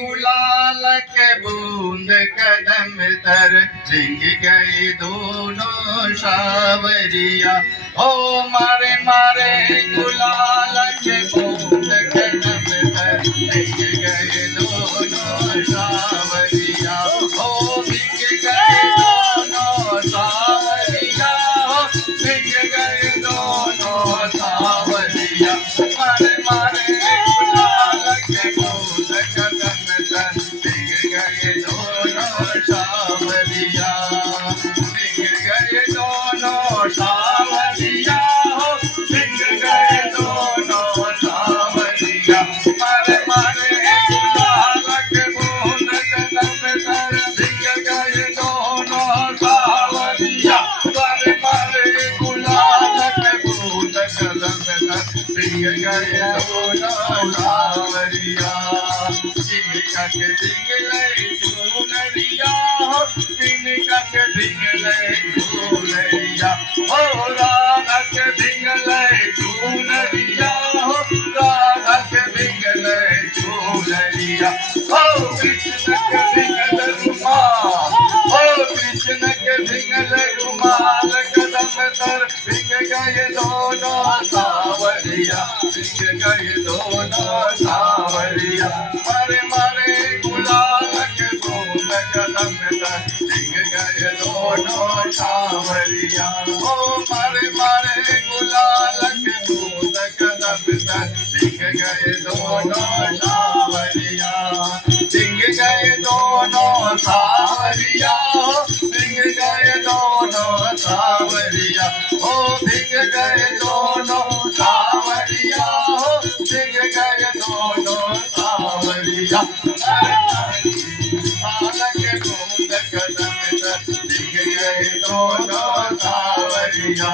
गुलाल के बूंद कदम तर रिंग गई दोनों सावरिया। ओ मारे मारे गुलाल के बूंद कदम तर रिंग गए दोनों सावरिया। ओ बिक गए दोनों सावरिया, हो बिक गए दोनों सावरिया। मारे मारे गुलाल के बूंद कदम तर रिंग गए दोनों सावरिया। बिक गए दोनों सावरिया, हो बिक गए दोनों सावरिया। मारे मारे गुलाल के बूंद कदम तर रिंग गए दोनों सावरिया। मारे मारे गुलाल के बूंद कदम तर रिंग गए दोनों सावरिया। जिनका के दिंगले चूनरिया, हो जिनका के दिंगले चूनरिया। ओ राधा के दिंगले चूनरिया, हो राधा के दिंगले चूनरिया। ओ कृष्ण के दिंगले रुमाल, ओ कृष्ण के दिंगले रुमाल कदम तर रिंग गए दोनों सावरिया। रिंग गए दोनों सावरिया। मारे मारे गुलाल के बूंद कदम तर रिंग गए दोनों सावरिया। ओ मारे मारे गुलाल के बूंद कदम तर रिंग गए दोनों सावरिया। रिंग गए दोनों सावरिया, रिंग गए दोनों सावरिया। ओ रिंग गए दोनों सावरिया, हो रिंग गए दोनों सावरिया। गुलाल के बूंद कदम तर रिंग गए दोनों सावरिया।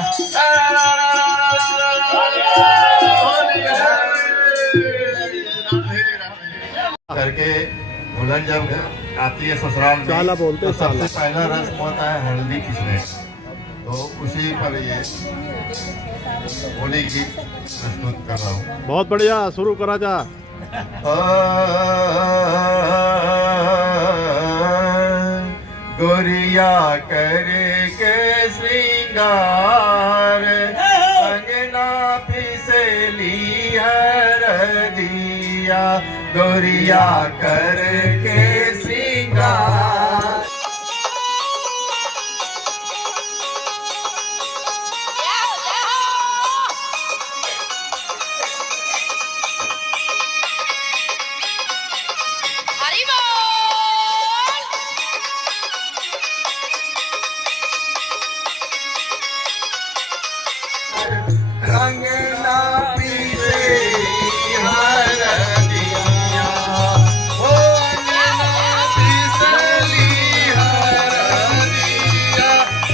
करके दुल्हन जब आती है ससुराल में तो सबसे पहला रस्म होता है हल्दी किसने, तो उसी पर ये होली गीत प्रस्तुत कर रहा हूँ। बहुत बढ़िया, शुरू करा जा। गोरिया करे के श्रृंगार, अंगना फिसली हरदिया। गोरिया करके श्रृंगार। अंगना फिसली हरदिया, ओ अंगना फिसली हरदिया।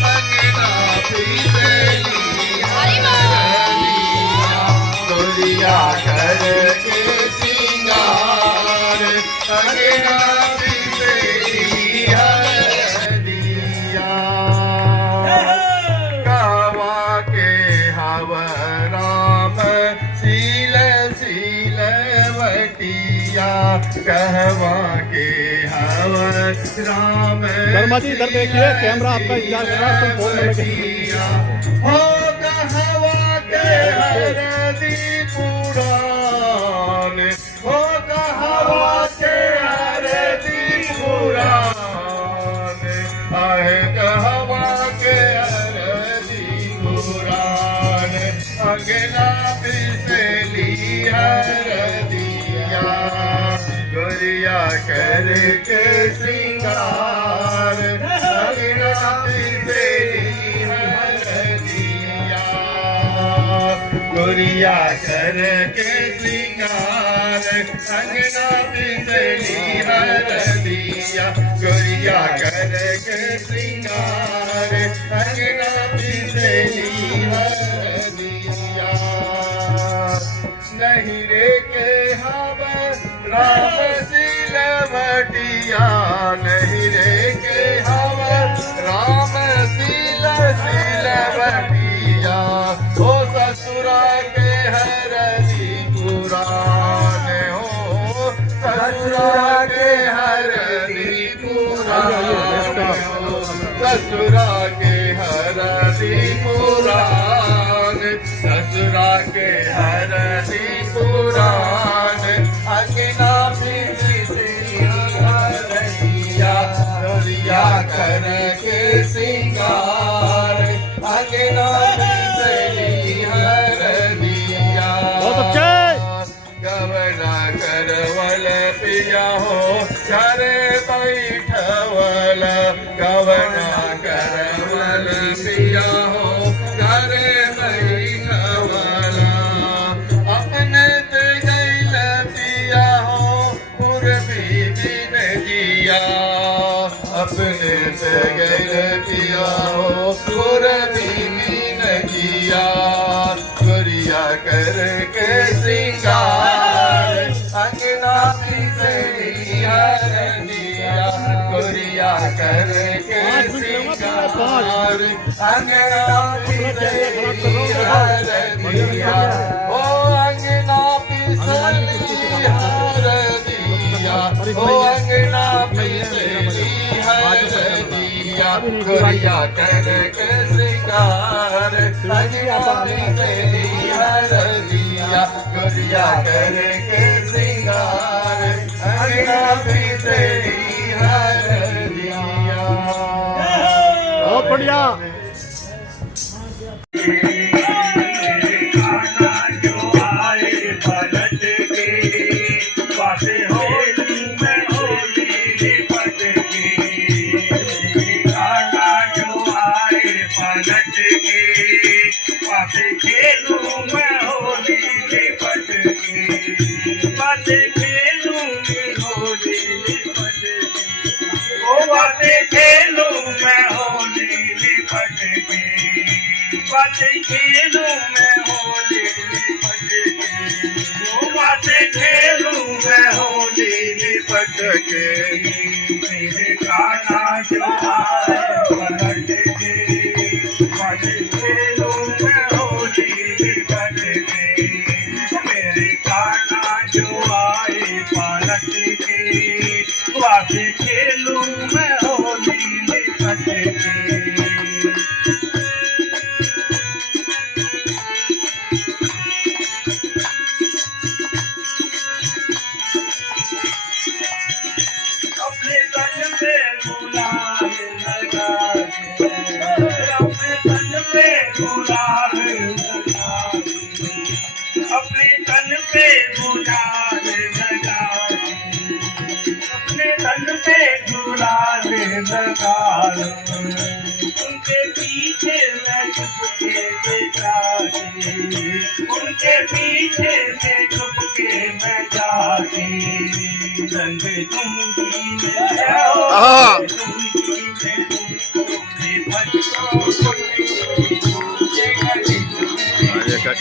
अंगना फिसली हरदिया। गोरिया करके श्रृंगार, अंगना फिसली हरदिया। कावा के हवराम सील सीलवटिया। कहवा के हवर राम शर्मा जी इधर देखिए, कैमरा आपका इंतजार कर रहा है, तुम फोन में लगे। हो कहवा के हरदी पुराण, हो कहवा के हरदी पुराण। आहे कहवा के हरदी पुराण। अंगना फिसली हरदिया। गोरिया करके श्रृंगार, अंगना फिसली हरदिया। गोरिया करके श्रृंगार, अंगना फिसली हरदिया। गोरिया करके श्रृंगार, अंगना फिसली हरदिया। नहीं रे के हवा राम सिलवटिया। नहीं रे के हवा ससुरा के हरदी पुराण, ससुरा के हरदी पुराण, अंगना हरदिया डोरिया कर के सिंगार, अंगना हरदिया। बहुत अच्छे। गवना करवल पिया हो घरे बैठवल, गवना करवल पिया हो घरे बैठवल, अपने ते गैल पिया हो पूर्वी बिन जिया, अपने ते गैल पिया हो पूर्वी बिन जिया, गोरिया करके सिंगार, अंगना से हरदिया, गोरिया करके सिंगार, अंगना से हरदिया, ओ अंगना पिसली हरदिया, ओ अंगना पिसली हरदिया, गोरिया करके सिंगार, अंगना पिसली हरदिया, गोरिया करके सिंगार, अंगना पिसली हरदिया। बहुत बढ़िया। खेलूं मैं होली लिपट के, मेरे कान्हा जो आए पलट के, बाजे खेलूं मैं होली लिपट के, मेरे कान्हा जो आए पलट के, बाजे खेलूं मैं होली लिपट के। अपने तन पे गुलाल लगा, अपने तन पे गुलाल लगा, उनके पीछे मैं चुपके से जाती, उनके पीछे से चुपके मैं जाती, रंग दूंगी मैं मिनट तक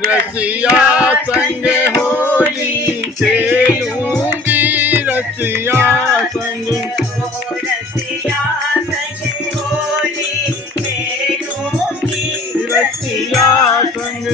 रसिया संग होली खेलूंगी, रसिया संग रसिया संग होली खेलूंगी, रसिया संग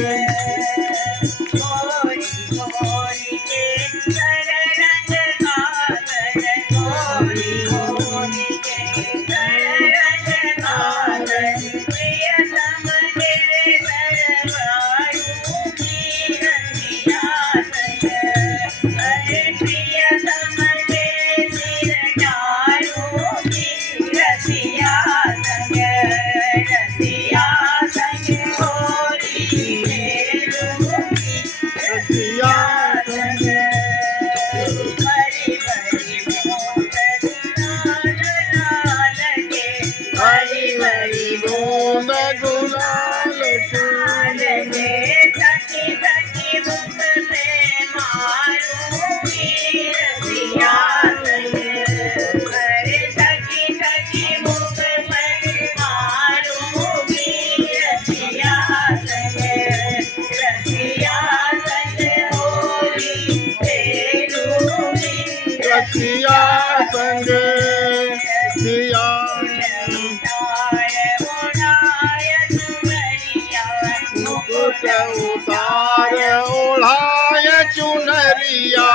उतार ओढ़ाय चुनरिया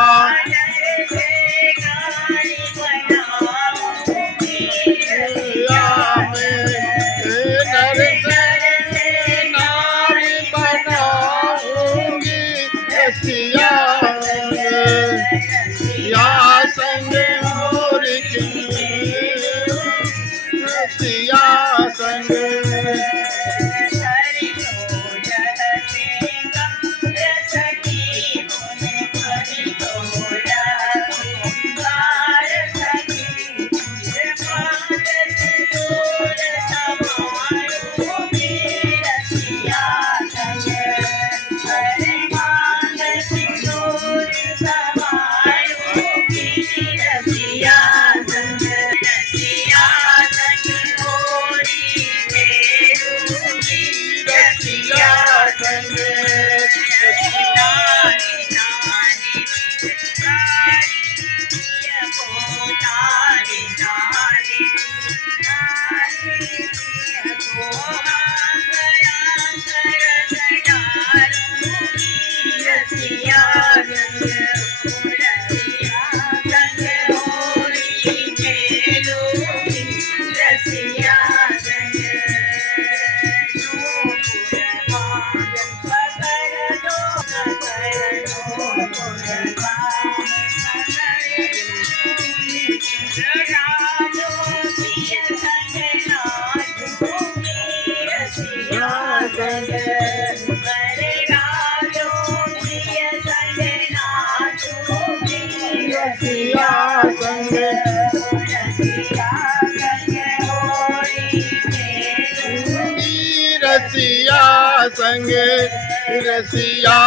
रसिया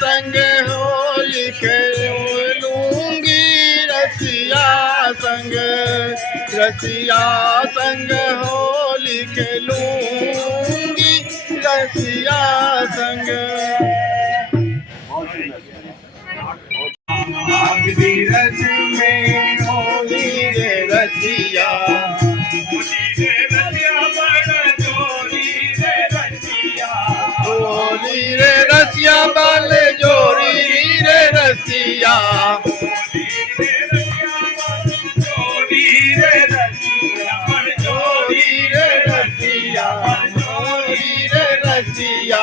संग होली खेलूंगी रसिया संग होली खेलूंगी रसिया संग रस में होली रे रसिया होली रे रसिया बाल जोरी रे रसिया जोरी रे रसिया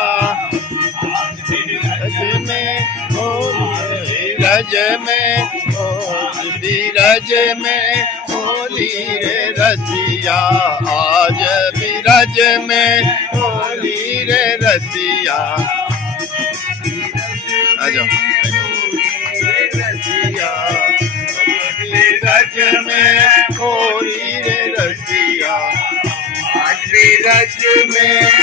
रज में होली रे रसिया आज बिरज में होली रे रसिया आ जाओ बिरज में होली रे रसिया आज बिरज में